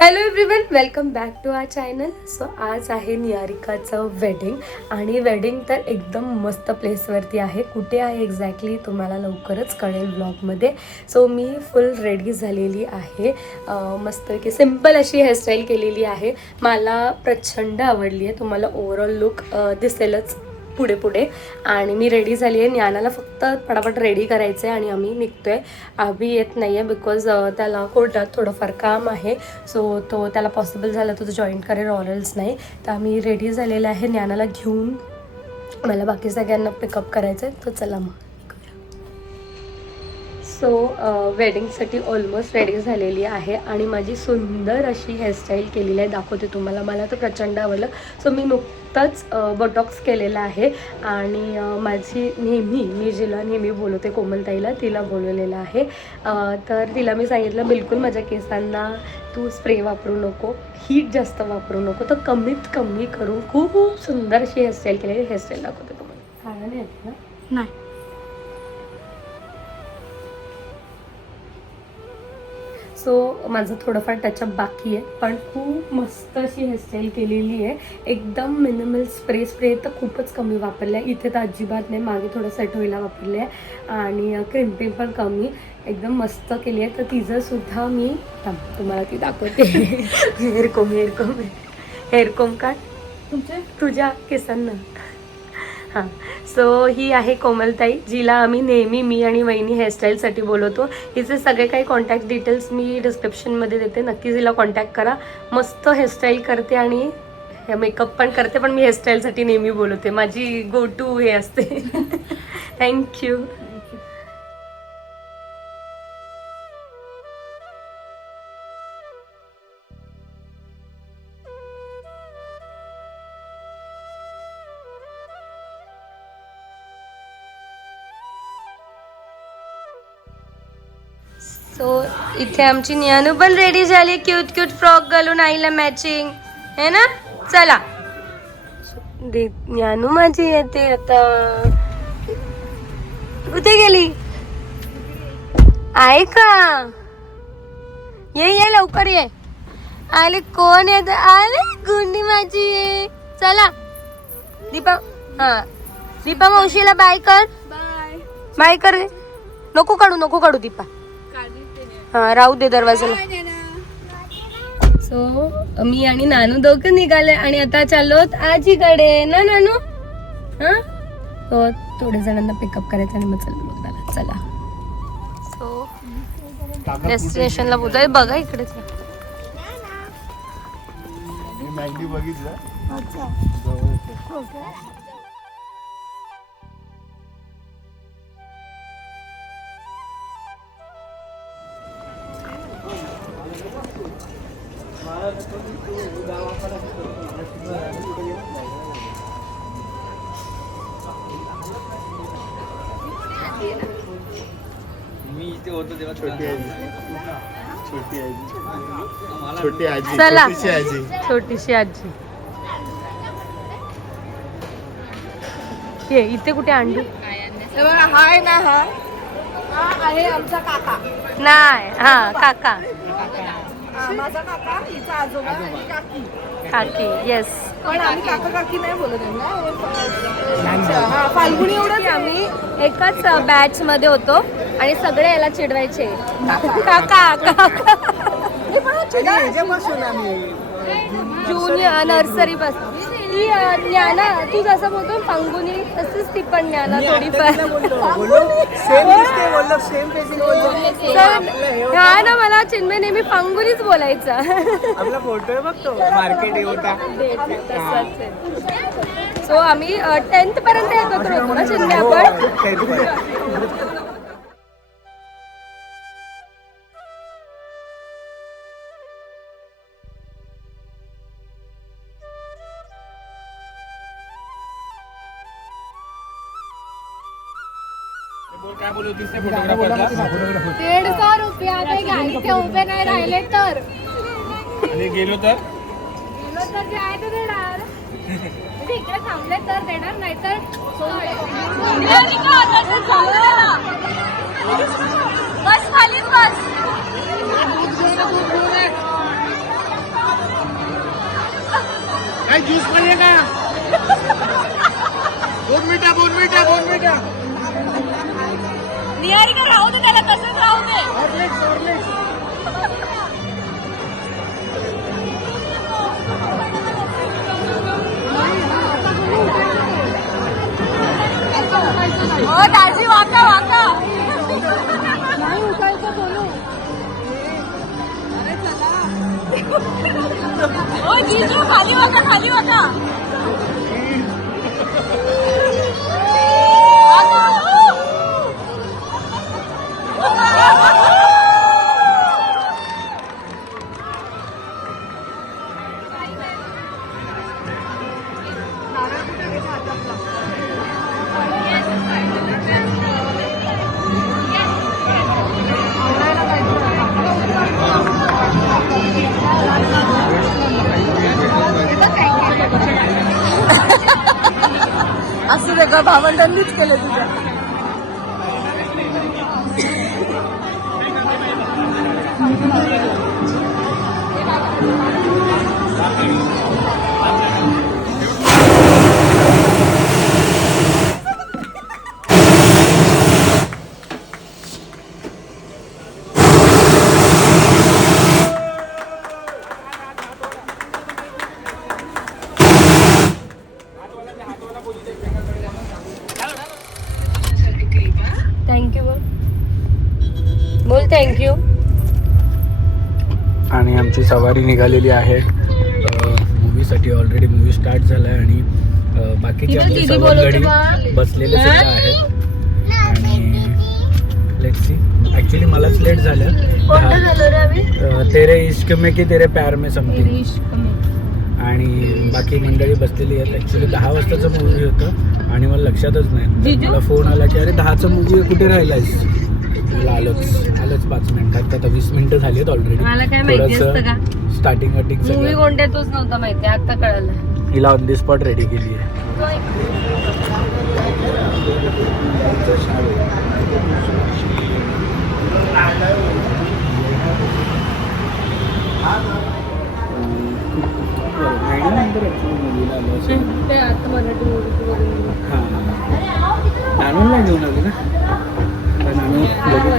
hello everyone welcome back to our channel so आज आहे निहारिकाचं wedding आणि वेडिंग तर एकदम मस्त प्लेसवरती आहे. कुठे आहे एक्झॅक्टली तुम्हाला लवकरच कळेल ब्लॉगमध्ये सो मी फुल रेडी झालेली आहे. मस्त मस्तपैकी सिंपल अशी हेअरस्टाईल केलेली आहे. मला प्रचंड आवडली आहे. तुम्हाला ओव्हरऑल लुक दिसेलच. पुढे पुढे. आणि मी रेडी झाली आहे. ज्ञानाला फक्त पटापट रेडी करायचं आहे आणि आम्ही निघतो आहे आम्ही येत नाही आहे बिकॉज त्याला कोर्टात थोडंफार काम आहे. सो तो त्याला पॉसिबल झालं तो जॉईन करेल. ऑरल्स नाही. तर आम्ही रेडी झालेलं आहे. ज्ञानाला घेऊन मला बाकी सगळ्यांना पिकअप करायचं आहे तर चला मग. सो वेडिंगसाठी ऑलमोस्ट रेडी झालेली आहे आणि माझी सुंदर अशी हेअरस्टाईल केलेली आहे. दाखवते तुम्हाला. मला तर प्रचंड आवडलं. सो मी नुकतंच बॉटॉक्स केलेला आहे आणि माझी नेहमी मी जिला नेहमी बोलवते कोमलताईला तिला बोलवलेलं आहे. तर तिला मी सांगितलं बिलकुल माझ्या केसांना तू स्प्रे वापरू नको. हीट जास्त वापरू नको. तर कमीत कमी करून खूप खूप सुंदर अशी हेअरस्टाईल केलेली हेअरस्टाईल दाखवते तुम्हाला. नाही. सो माझं थोडंफार टचअप बाकी आहे. पण खूप मस्त अशी हेअरस्टाईल केलेली आहे. एकदम मिनिमल स्प्रे स्प्रे तर खूपच कमी वापरलं आहे इथे तर अजिबात नाही मागे थोडं सेट व्हायला वापरले आहे आणि क्रिम्पिंग पण कमी. एकदम मस्त केली आहे. तर तिचं सुद्धा मी तुम्हाला ती दाखवते. हेअरकोम हेअरकोम. हेअरकोम काढ तुमचे तुझ्या केसांना. हां सो ही आहे कोमलताई जिला आम्ही नेहमी मी आणि वहिनी हेअरस्टाईलसाठी बोलवतो. हिचे सगळे काही कॉन्टॅक्ट डिटेल्स मी डिस्क्रिप्शनमध्ये देते. नक्कीच हिला कॉन्टॅक्ट करा. मस्त हेअरस्टाईल करते आणि मेकअप पण करते पण मी हेअरस्टाईलसाठी नेहमी बोलवते. माझी गो टू हे असते. थँक्यू इथे आमची नियानू पण रेडी झाली. क्यूट क्यूट फ्रॉक घालून आईला मॅचिंग है ना? चला. दे- नियानू माझी येते आता. कुठे गेली? आहे का? ये ये लवकर ये. आले कोण येत आले गुंडी माझी. ये चला. दीपा हा. दीपा मावशीला बाय कर. बाय बाय कर. नको काढू नको काढू दीपा. राहू दे दरवाजाला. सो मी आणि नानू दोघं निघाले आणि आता चाललो आजीकडे. ना नानू? हा? तो थोड्या जणांना पिकअप करायचं आणि मग चला बघायला चला. सो डेस्टिनेशनला बोलतोय. बघा इकडेच मॅगडी बघितलं. होतो तेव्हा छोटी आजी. छोटी आजी. छोटी आजी चला. छोटीशी आजी. छोटीशी आजी. ये इथे कुठे अंडू? हाय ना हा हा आहे आमचा काका. नाही हा काका. माझा काका हिचा आजोबा आणि काकी. काकी येस पण आम्ही काका काकी नाही बोलत त्यांना हे फ- हा फाल्गुनी एवढंच आम्ही एकाच बॅच मध्ये होतो आणि सगळे याला चिडवायचे. काका काका. ज्युनियर नर्सरी पासून अ, ज्ञाना तू जसं बोलतो फांगुनी तसंच ती पण ज्ञाना थोडीफार. तर हा. ना मला चिन्मय नेहमी फांगुनीच बोलायचा. आपला फोटो आहे बघतो मार्केट होता. सो आम्ही टेन्थ पर्यंत येत होतो ना चिन्मय आपण? दीड सौ रुपया ते गाडीचे उभे नाही राहिले तर. आणि गेलो तर? गेलो तर जे आहे ते देणार. म्हणजे इकडे थांबले तर देणार नाही तर बस खाली बस. काय ज्यूस पाहिजे का? दोन मिनिटं दोन मिनिटं दोन मिनिटं. निहारिका राहू दे त्याला तसंच राहू दे. हो दाजी वाका वाका. नाही उठायचं बोलू ओ जीजू खाली वाका खाली वाका. असं वेगळं भावंडांनीच केलं तुझ्या सवारी निघालेली आहे. मूवीसाठी ऑलरेडी मूवी स्टार्ट झाला आहे आणि अ, बाकीचे तिथं आपले बा. बसलेले सुद्धा आहेत. आणि लेट सी ॲक्च्युली मलाच लेट झालं. तेरे इश्क में की तेरे प्यार में समथिंग आणि बाकी मंडळी बसलेली आहेत. ॲक्च्युली दहा वाजताचं मूवी होतं आणि मला लक्षातच नाही. मला फोन आला की अरे दहाचं मूवी कुठे राहिलायस? मला आलोच आलोच पाच मिनिटात आता वीस मिनिटं झाली आहेत ऑलरेडी मला काय माहिती असतं का? स्टार्टिंग वटिंग मूवी सगळं कोणत्या तोच नव्हता माहिती आता कळलं. हिला ऑन दी स्पॉट रेडी केली आहे.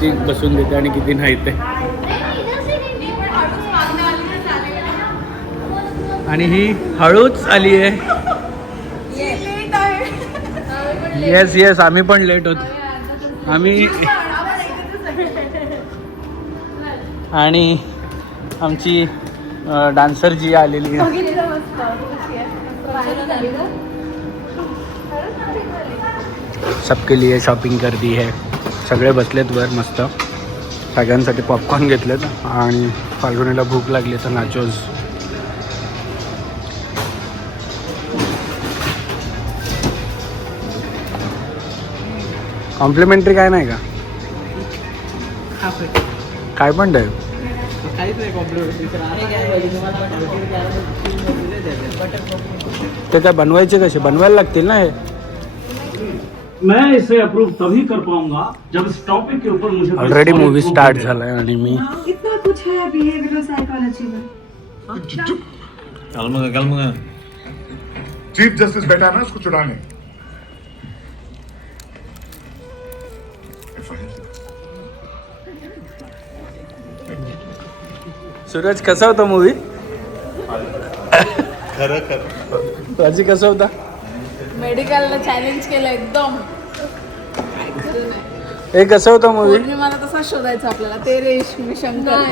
किती बसून देते आणि किती नाही ते. आणि ही हळूच आली आहे. येस येस आम्ही पण लेट होतो. आम्ही आणि आमची डान्सर जी आलेली आहे. सबके लिए शॉपिंग कर दी है. सगळे बसलेत वर मस्त. सगळ्यांसाठी पॉपकॉर्न घेतलेत आणि फाल्गुनीला भूक लागली तर नाचोज कॉम्प्लिमेंटरी काय नाही का? काय पण द्या ते काय बनवायचे कसे? बनवायला लागतील ना हे? मैं इसे अप्रूव तभी कर पाऊंगा जब इस टॉपिक के ऊपर मुझे ऑलरेडी मूवी स्टार्ट मिलेगा। झालाय आणि मी इतना कुछ है बिहेवियरल साइकोलॉजी में। चीफ जस्टिस बैठा है ना उसको चुराने। सूरज कसा होता मूवी खरं खरं। राजी कसा होता? मेडिकलला चॅलेंज केलं एकदम. हे कसं होता मूवी मला तसा शोधायचा आपल्याला. ते रेश शंकर.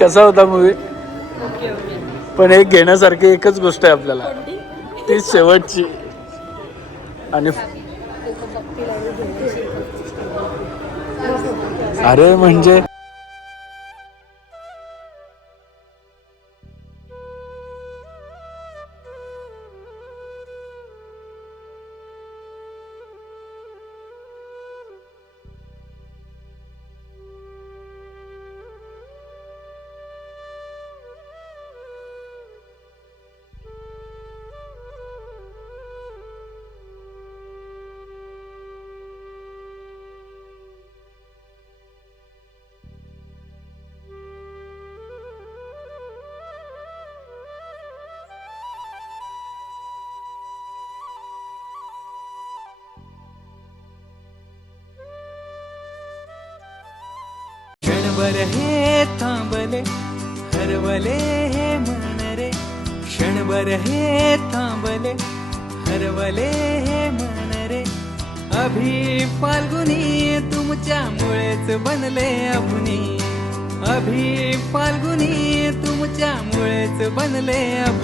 कसा होता मूवी पण एक घेण्यासारखी एकच गोष्ट आहे आपल्याला. ती शेवटची. आणि अरे म्हणजे? क्षणभर हे थांबले. हरवले हे मन रे क्षणभर हे थांबले. हरवले हे मन रे अभि फाल्गुनी तुमच्यामुळेच बनले अभुनी. अभि फाल्गुनी तुमच्यामुळेच बनले अभुनी.